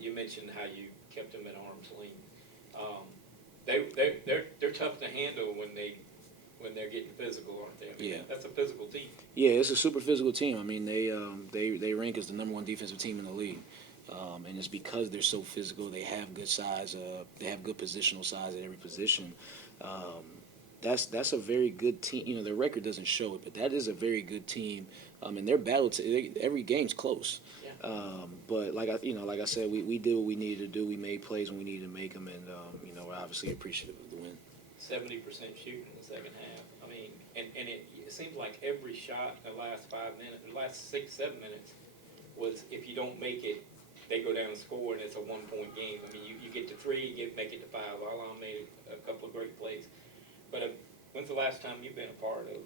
You mentioned how you kept them at arm's length. They're tough to handle when they're getting physical, aren't they? I mean, Yeah. that's a physical team. Yeah, it's a super physical team. I mean, they rank as the number one defensive team in the league, and it's because they're so physical. They have good size. They have good positional size at every position. Um, that's a very good team. You know, their record doesn't show it, but that is a very good team. And their battle every game's close. Yeah. But like I said, we did what we needed to do. We made plays when we needed to make them, and we're obviously appreciative of the win. 70% shooting in the second half. I mean, and it seems like every shot in the last 5 minutes, the last 6-7 minutes, was if you don't make it, they go down and score, and it's a 1-point game. I mean, you get to 3, make it to 5. Alon made a couple of great plays. But when's the last time you've been a part of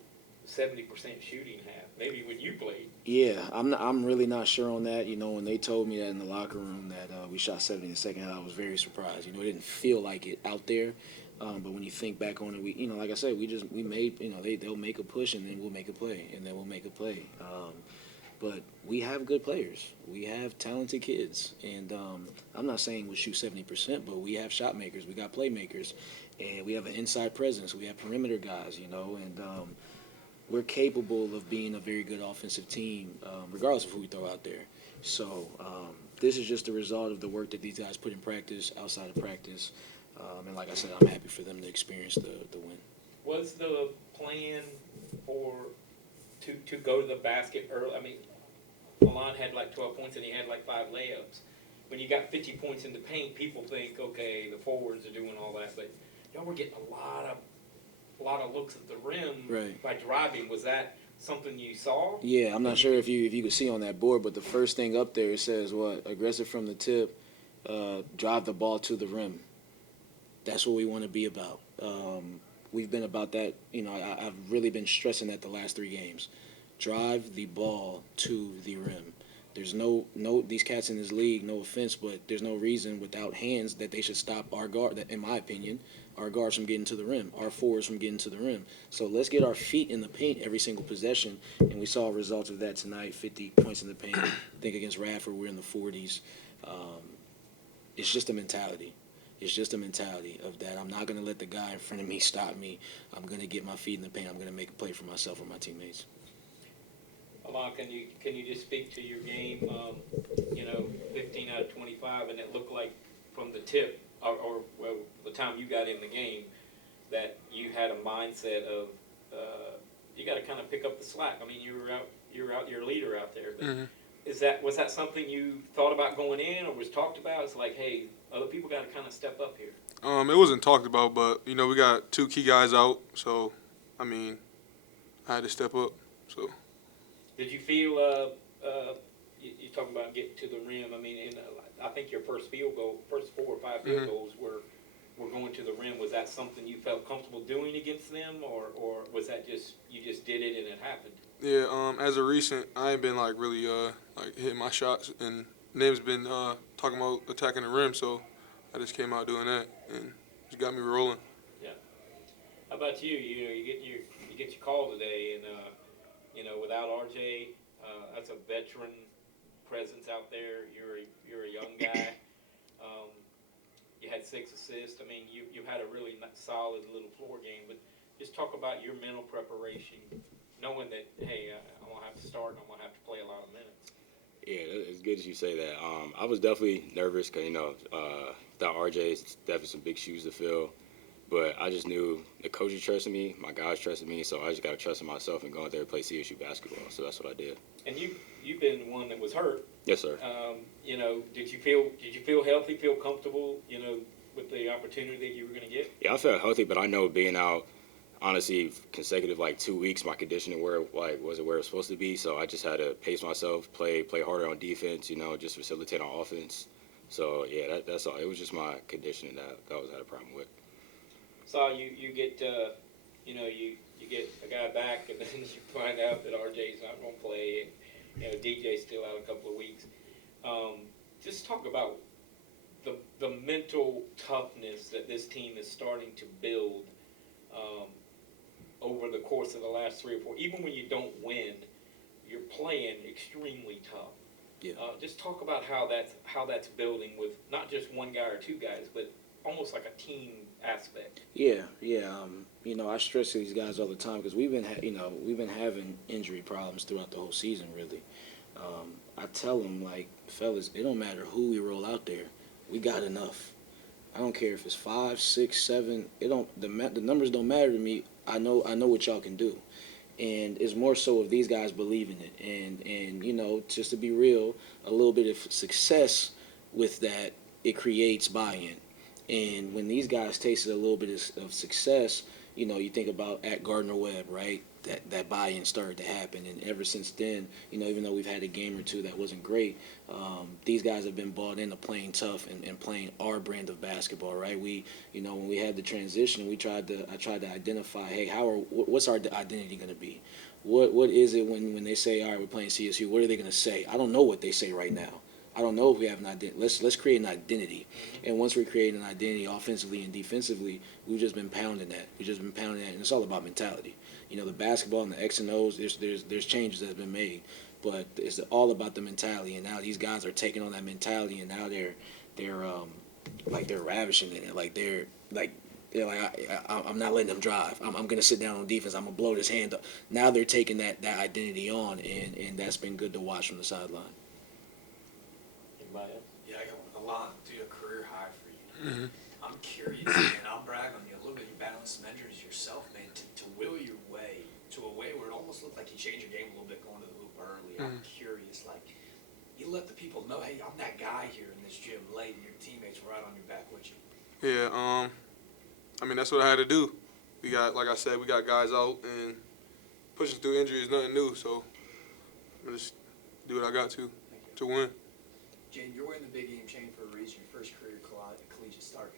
70% shooting half? Maybe when you played. Yeah, I'm really not sure on that. You know, when they told me that in the locker room that we shot 70 in the second half, I was very surprised. You know, it didn't feel like it out there. But when you think back on it, like I said, we made, they'll make a push and then we'll make a play and then we'll make a play. But we have good players. We have talented kids. And I'm not saying we'll shoot 70%, but we have shot makers. We got playmakers. And we have an inside presence. We have perimeter guys, and we're capable of being a very good offensive team, regardless of who we throw out there. So this is just a result of the work that these guys put in practice, outside of practice. And like I said, I'm happy for them to experience the win. Was the plan to go to the basket early? I mean, Alon had like 12 points and he had like 5 layups. When you got 50 points in the paint, people think, okay, the forwards are doing all that, but y'all were getting a lot of looks at the rim by driving. Was that something you saw? Yeah, I'm not sure if you could see on that board, but the first thing up there, it says what? Aggressive from the tip, drive the ball to the rim. That's what we want to be about. We've been about that. I've really been stressing that the last 3 games. Drive the ball to the rim. There's no these cats in this league, no offense, but there's no reason without hands that they should stop our guard, in my opinion, our guards from getting to the rim, our forwards from getting to the rim. So let's get our feet in the paint every single possession, and we saw a result of that tonight, 50 points in the paint. I think against Radford we're in the 40s. It's just a mentality. It's just a mentality of that. I'm not going to let the guy in front of me stop me. I'm going to get my feet in the paint. I'm going to make a play for myself or my teammates. Alon, can you just speak to your game? 15 out of 25, and it looked like from the tip or the time you got in the game that you had a mindset of you got to kind of pick up the slack. I mean, you were out your leader out there. But was that something you thought about going in or was talked about? It's like, hey, other people got to kind of step up here. It wasn't talked about, but we got 2 key guys out, so I mean, I had to step up. So. Did you feel you talking about getting to the rim? I mean, I think your first 4 or 5 field goals were going to the rim. Was that something you felt comfortable doing against them, or was that just you just did it and it happened? Yeah. As a recent, I ain't been really hitting my shots, and Nim's been talking about attacking the rim, so I just came out doing that, and just got me rolling. Yeah. How about you? You get your call today, and without RJ, that's a veteran presence out there. You're a young guy. You had 6 assists. I mean, you had a really solid little floor game. But just talk about your mental preparation, knowing that, hey, I'm going to have to start and I'm going to have to play a lot of minutes. Yeah, it's good that you say that. I was definitely nervous because, without RJ, it's definitely some big shoes to fill. But I just knew the coaches trusted me, my guys trusted me, so I just got to trust in myself and go out there and play CSU basketball. So that's what I did. And you've been one that was hurt. Yes, sir. Did you feel healthy, feel comfortable, with the opportunity that you were going to get? Yeah, I felt healthy, but I know being out, honestly, consecutive 2 weeks, my conditioning wasn't where it was supposed to be. So I just had to pace myself, play harder on defense, just facilitate on offense. So yeah, that's all. It was just my conditioning that I had a problem with. Saw you get you get a guy back and then you find out that RJ's not going to play and DJ's still out a couple of weeks. Just talk about the mental toughness that this team is starting to build over the course of the last 3 or 4. Even when you don't win, you're playing extremely tough. Yeah. Just talk about how that's building with not just one guy or two guys, but almost like a team aspect. Yeah. I stress to these guys all the time because we've been having injury problems throughout the whole season, really. I tell them, like, fellas, it don't matter who we roll out there, we got enough. I don't care if it's 5, 6, 7. The numbers don't matter to me. I know what y'all can do, and it's more so if these guys believe in it. And just to be real, a little bit of success with that, it creates buy-in. And when these guys tasted a little bit of success, you think about at Gardner-Webb, right? That buy-in started to happen, and ever since then, even though we've had a game or two that wasn't great, these guys have been bought into playing tough and playing our brand of basketball, right? When we had the transition, I tried to identify, hey, what's our identity going to be? What is it when they say, all right, we're playing CSU? What are they going to say? I don't know what they say right now. I don't know if we have an identity. Let's create an identity, and once we create an identity offensively and defensively, we've just been pounding that. And it's all about mentality. The basketball and the X and O's. There's changes that have been made, but it's all about the mentality. And now these guys are taking on that mentality, and now they're ravishing in it. They're like, I'm not letting them drive. I'm gonna sit down on defense. I'm gonna blow this hand up. Now they're taking that identity on, and that's been good to watch from the sideline. Yeah, I got a lot to a career high for you. Mm-hmm. I'm curious, and I'll brag on you a little bit. You're battling some injuries yourself, man, to will your way to a way where it almost looked like you changed your game a little bit going to the hoop early. I'm curious, like, you let the people know, hey, I'm that guy here in this gym late, and your teammates were right on your back with you. Yeah, that's what I had to do. We got, like I said, we got guys out, and pushing through injury is nothing new, so I just do what I got to win. Jaiden, you're wearing the big game chain for a reason, your first career collegiate start.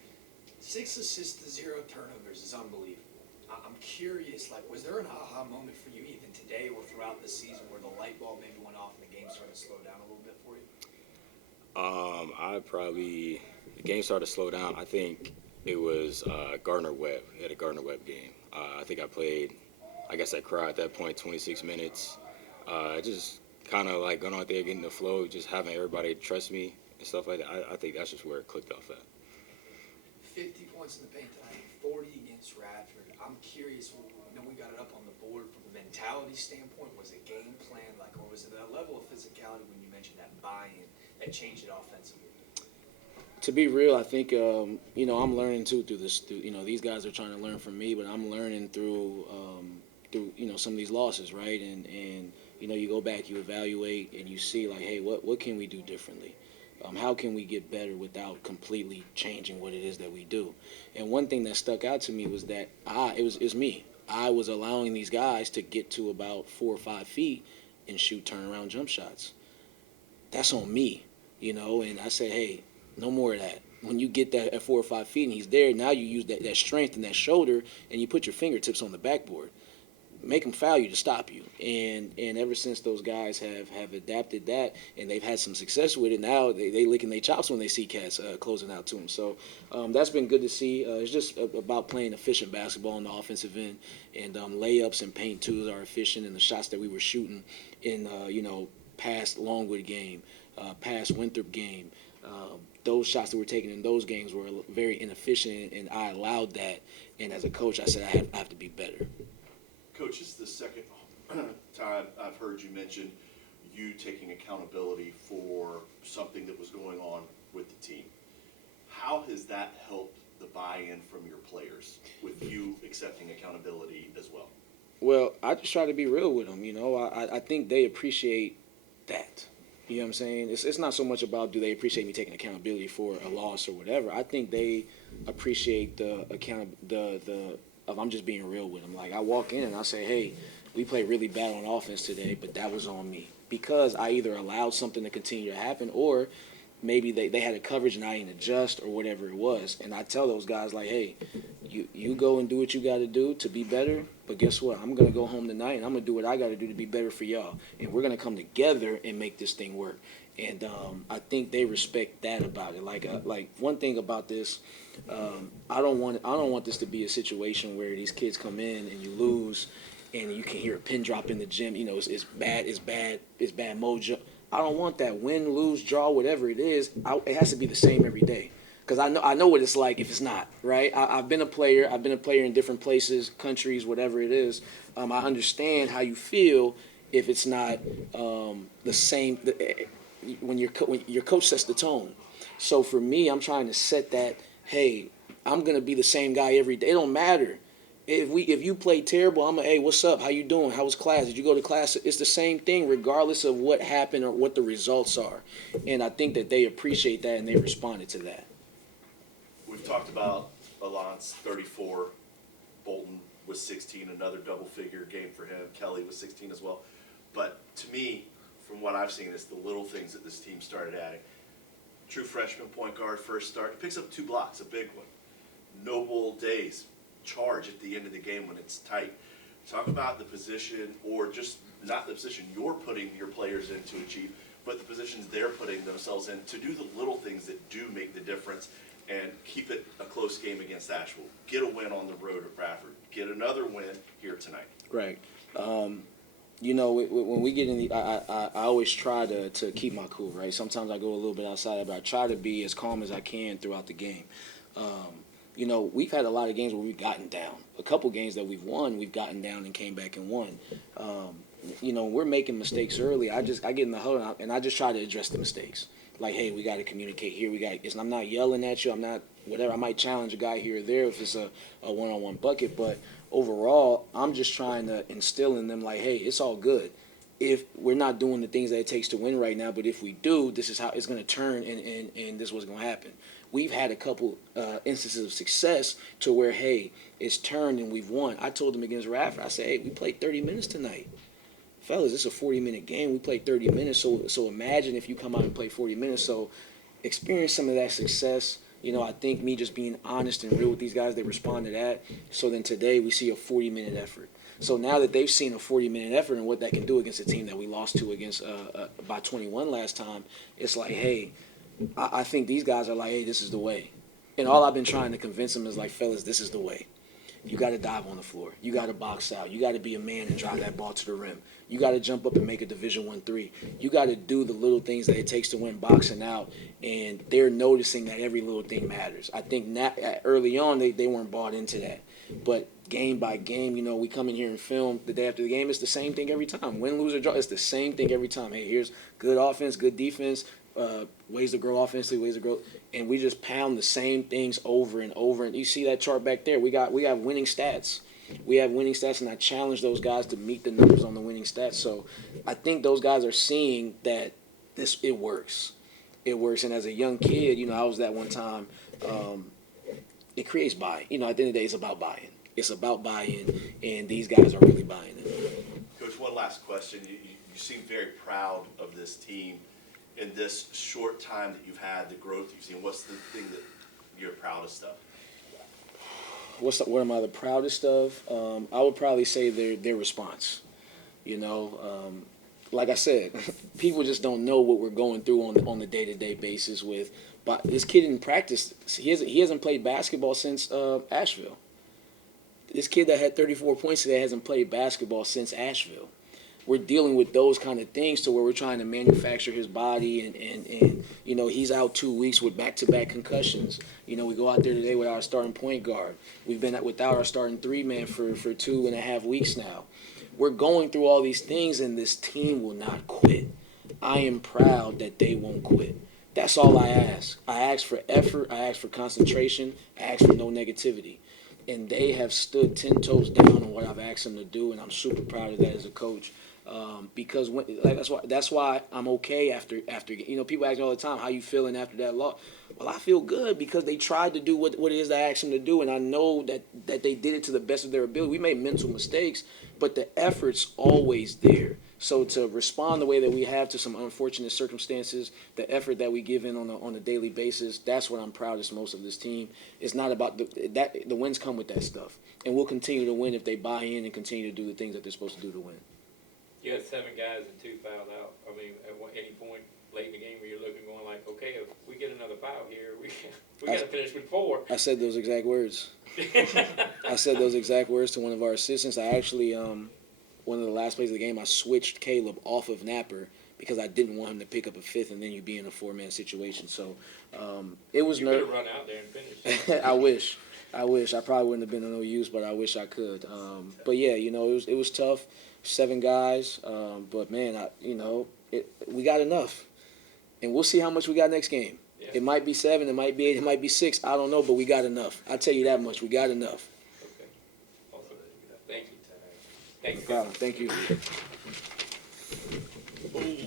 6 assists to 0 turnovers is unbelievable. I'm curious, like, was there an aha moment for you even today or throughout the season where the light bulb maybe went off and the game started to slow down a little bit for you? The game started to slow down. I think it was Gardner-Webb. We had a Gardner-Webb game. I think I played, I guess I cried at that point, 26 minutes. Just kind of like going out there, getting the flow, just having everybody trust me and stuff like that. I think that's just where it clicked off at. 50 points in the paint tonight, 40 against Radford. I'm curious, we got it up on the board from a mentality standpoint. Was it game plan, or was it that level of physicality when you mentioned that buy-in that changed it offensively? To be real, I think I'm learning too through this. These guys are trying to learn from me, but I'm learning through some of these losses, right? And you go back, you evaluate, and you see like, hey, what can we do differently? How can we get better without completely changing what it is that we do? And one thing that stuck out to me was that it was me. I was allowing these guys to get to about 4 or 5 feet and shoot turnaround jump shots. That's on me, and I said, hey, no more of that. When you get that at 4 or 5 feet and he's there, now you use that strength and that shoulder, and you put your fingertips on the backboard. Make them foul you to stop you. And ever since those guys have adapted that and they've had some success with it, now they licking their chops when they see cats closing out to them. So that's been good to see. It's just about playing efficient basketball on the offensive end, and layups and paint twos are efficient, and the shots that we were shooting in past Longwood game, past Winthrop game, those shots that were taken in those games were very inefficient, and I allowed that. And as a coach, I said I have to be better. Coach, this is the second time I've heard you mention you taking accountability for something that was going on with the team. How has that helped the buy-in from your players with you accepting accountability as well? Well, I just try to be real with them. I think they appreciate that. You know what I'm saying? It's not so much about do they appreciate me taking accountability for a loss or whatever. I think they appreciate the I'm just being real with them. Like, I walk in and I say, hey, we played really bad on offense today, but that was on me. Because I either allowed something to continue to happen, or maybe they had a coverage and I didn't adjust, or whatever it was. And I tell those guys, like, hey, you go and do what you got to do to be better, but guess what? I'm going to go home tonight and I'm going to do what I got to do to be better for y'all. And we're going to come together and make this thing work. And I think they respect that about it. Like one thing about this, I don't want this to be a situation where these kids come in and you lose, and you can hear a pin drop in the gym. It's bad mojo. I don't want that win, lose, draw, whatever it is. It has to be the same every day. Because I know what it's like if it's not, right? I've been a player. I've been a player in different places, countries, whatever it is. I understand how you feel if it's not the same. When your coach sets the tone. So for me, I'm trying to set that. Hey, I'm gonna be the same guy every day. It don't matter. If you play terrible, hey, what's up? How you doing? How was class? Did you go to class? It's the same thing regardless of what happened or what the results are. And I think that they appreciate that and they responded to that. We've talked about Alon's 34, Bolton was 16, another double-figure game for him. Kelly was 16 as well. But to me, from what I've seen, it's the little things that this team started adding. True freshman point guard, first start. He picks up 2 blocks, a big one. Noble Days, charge at the end of the game when it's tight. Talk about the position, or just not the position you're putting your players in to achieve, but the positions they're putting themselves in to do the little things that do make the difference and keep it a close game against Asheville. Get a win on the road at Bradford. Get another win here tonight. Right. When we get in the, I always try to keep my cool, right? Sometimes I go a little bit outside, but I try to be as calm as I can throughout the game. We've had a lot of games where we've gotten down. A couple games that we've won, we've gotten down and came back and won. We're making mistakes early. I get in the huddle and I just try to address the mistakes. Like, hey, we got to communicate here. I'm not yelling at you. I'm not whatever. I might challenge a guy here or there if it's a one-on-one bucket. But overall, I'm just trying to instill in them like, hey, it's all good. If we're not doing the things that it takes to win right now, but if we do, this is how it's going to turn and this is what's going to happen. We've had a couple instances of success to where, hey, it's turned and we've won. I told them against Radford, I said, hey, we played 30 minutes tonight. Fellas, it's a 40-minute game. We played 30 minutes, so imagine if you come out and play 40 minutes. So experience some of that success. I think me just being honest and real with these guys, they respond to that. So then today we see a 40-minute effort. So now that they've seen a 40-minute effort and what that can do against a team that we lost to against by 21 last time, it's like, hey, I think these guys are like, hey, this is the way. And all I've been trying to convince them is like, fellas, this is the way. You got to dive on the floor. You got to box out. You got to be a man and drive that ball to the rim. You got to jump up and make a Division I 3. You got to do the little things that it takes to win boxing out, and they're noticing that every little thing matters. I think early on they weren't bought into that. But game by game, we come in here and film the day after the game. It's the same thing every time. Win, lose, or draw, it's the same thing every time. Hey, here's good offense, good defense, ways to grow offensively, ways to grow, and we just pound the same things over and over. And you see that chart back there. We got winning stats. We have winning stats, and I challenge those guys to meet the numbers on the winning stats. So I think those guys are seeing that it works. It works. And as a young kid, I was that one time. It creates buy. At the end of the day, it's about buying. It's about buying, and these guys are really buying it. Coach, one last question. You seem very proud of this team in this short time that you've had, the growth you've seen. What's the thing that you're proudest of? What am I the proudest of? I would probably say their response. Like I said, people just don't know what we're going through on the day-to-day basis with. But this kid in practice, he hasn't played basketball since Asheville. This kid that had 34 points today hasn't played basketball since Asheville. We're dealing with those kind of things to where we're trying to manufacture his body and he's out 2 weeks with back-to-back concussions. We go out there today with our starting point guard. We've been without our starting 3-man for 2.5 weeks now. We're going through all these things, and this team will not quit. I am proud that they won't quit. That's all I ask. I ask for effort. I ask for concentration. I ask for no negativity. And they have stood 10 toes down on what I've asked them to do, and I'm super proud of that as a coach. Because that's why I'm okay after people ask me all the time, how you feeling after that loss? Well, I feel good because they tried to do what it is that I asked them to do, and I know that they did it to the best of their ability. We made mental mistakes, but the effort's always there. So to respond the way that we have to some unfortunate circumstances, the effort that we give in on a daily basis, that's what I'm proudest most of this team. It's not about the wins come with that stuff, and we'll continue to win if they buy in and continue to do the things that they're supposed to do to win. You had 7 guys and 2 fouled out. I mean, at any point late in the game where you're looking, going like, okay, if we get another foul here, we got to finish with 4. I said those exact words. I said those exact words to one of our assistants. I actually, one of the last plays of the game, I switched Caleb off of Napper because I didn't want him to pick up a fifth and then you be in a 4-man situation. So it was You better nerve. run out there and finish. I wish. I probably wouldn't have been of no use, but I wish I could. But yeah, it was tough. 7 guys, but man, we got enough, and we'll see how much we got next game. Yeah. It might be 7, it might be 8, it might be 6. I don't know, but we got enough. I tell you that much. We got enough. Okay. Awesome. Thank you. Thank you. No problem. Thank you. Boom.